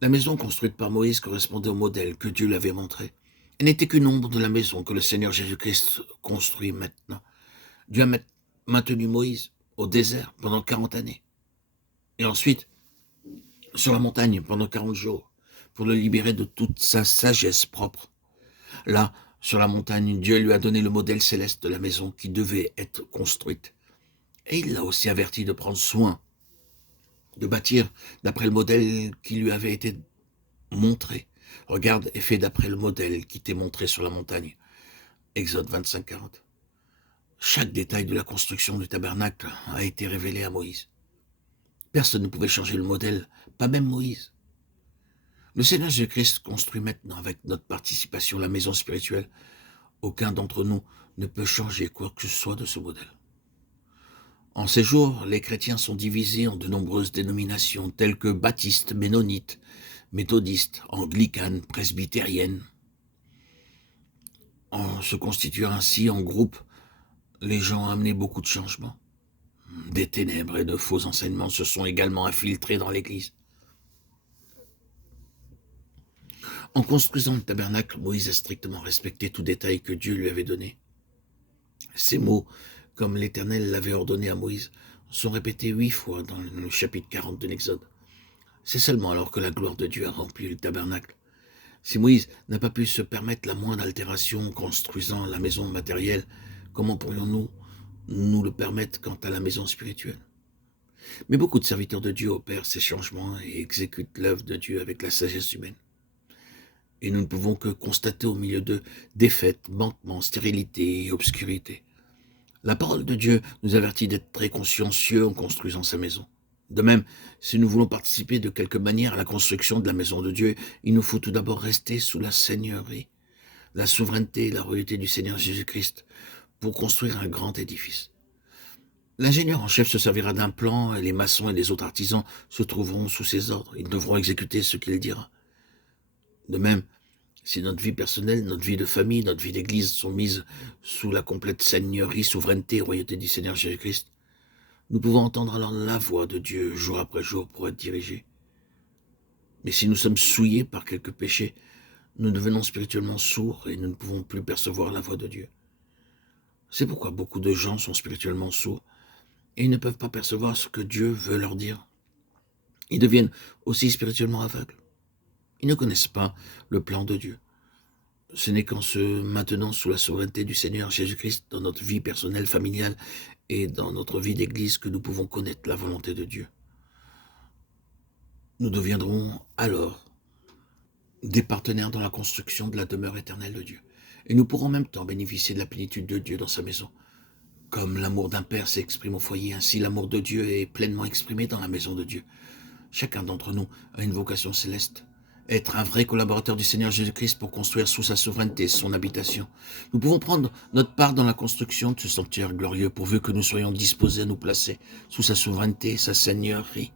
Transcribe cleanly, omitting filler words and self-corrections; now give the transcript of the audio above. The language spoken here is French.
La maison construite par Moïse correspondait au modèle que Dieu lui avait montré. Elle n'était qu'une ombre de la maison que le Seigneur Jésus-Christ construit maintenant. Dieu a maintenu Moïse au désert pendant 40 années. Et ensuite, sur la montagne pendant 40 jours, pour le libérer de toute sa sagesse propre. Là, sur la montagne, Dieu lui a donné le modèle céleste de la maison qui devait être construite. Et il l'a aussi averti de prendre soin, de bâtir d'après le modèle qui lui avait été montré. Regarde et fais d'après le modèle qui t'est montré sur la montagne. Exode 25-40. Chaque détail de la construction du tabernacle a été révélé à Moïse. Personne ne pouvait changer le modèle, pas même Moïse. Le Seigneur Jésus-Christ construit maintenant avec notre participation la maison spirituelle. Aucun d'entre nous ne peut changer quoi que ce soit de ce modèle. En ces jours, les chrétiens sont divisés en de nombreuses dénominations telles que baptistes, ménonites, méthodistes, anglicanes, presbytériennes. En se constituant ainsi en groupe, les gens ont amené beaucoup de changements. Des ténèbres et de faux enseignements se sont également infiltrés dans l'Église. En construisant le tabernacle, Moïse a strictement respecté tout détail que Dieu lui avait donné. Ces mots, comme l'Éternel l'avait ordonné à Moïse, sont répétés 8 fois dans le chapitre 40 de l'Exode. C'est seulement alors que la gloire de Dieu a rempli le tabernacle. Si Moïse n'a pas pu se permettre la moindre altération en construisant la maison matérielle, comment pourrions-nous nous le permettre quant à la maison spirituelle? Mais beaucoup de serviteurs de Dieu opèrent ces changements et exécutent l'œuvre de Dieu avec la sagesse humaine. Et nous ne pouvons que constater au milieu d'eux défaites, manquements, stérilité et obscurité. La parole de Dieu nous avertit d'être très consciencieux en construisant sa maison. De même, si nous voulons participer de quelque manière à la construction de la maison de Dieu, il nous faut tout d'abord rester sous la seigneurie, la souveraineté et la royauté du Seigneur Jésus-Christ pour construire un grand édifice. L'ingénieur en chef se servira d'un plan et les maçons et les autres artisans se trouveront sous ses ordres. Ils devront exécuter ce qu'il dira. De même, si notre vie personnelle, notre vie de famille, notre vie d'église sont mises sous la complète seigneurie, souveraineté et royauté du Seigneur Jésus-Christ, nous pouvons entendre alors la voix de Dieu jour après jour pour être dirigés. Mais si nous sommes souillés par quelques péchés, nous devenons spirituellement sourds et nous ne pouvons plus percevoir la voix de Dieu. C'est pourquoi beaucoup de gens sont spirituellement sourds et ils ne peuvent pas percevoir ce que Dieu veut leur dire. Ils deviennent aussi spirituellement aveugles. Ils ne connaissent pas le plan de Dieu. Ce n'est qu'en se maintenant sous la souveraineté du Seigneur Jésus-Christ dans notre vie personnelle, familiale et dans notre vie d'église que nous pouvons connaître la volonté de Dieu. Nous deviendrons alors des partenaires dans la construction de la demeure éternelle de Dieu. Et nous pourrons en même temps bénéficier de la plénitude de Dieu dans sa maison. Comme l'amour d'un père s'exprime au foyer, ainsi l'amour de Dieu est pleinement exprimé dans la maison de Dieu. Chacun d'entre nous a une vocation céleste. Être un vrai collaborateur du Seigneur Jésus-Christ pour construire sous sa souveraineté son habitation. Nous pouvons prendre notre part dans la construction de ce sanctuaire glorieux pourvu que nous soyons disposés à nous placer sous sa souveraineté et sa seigneurie.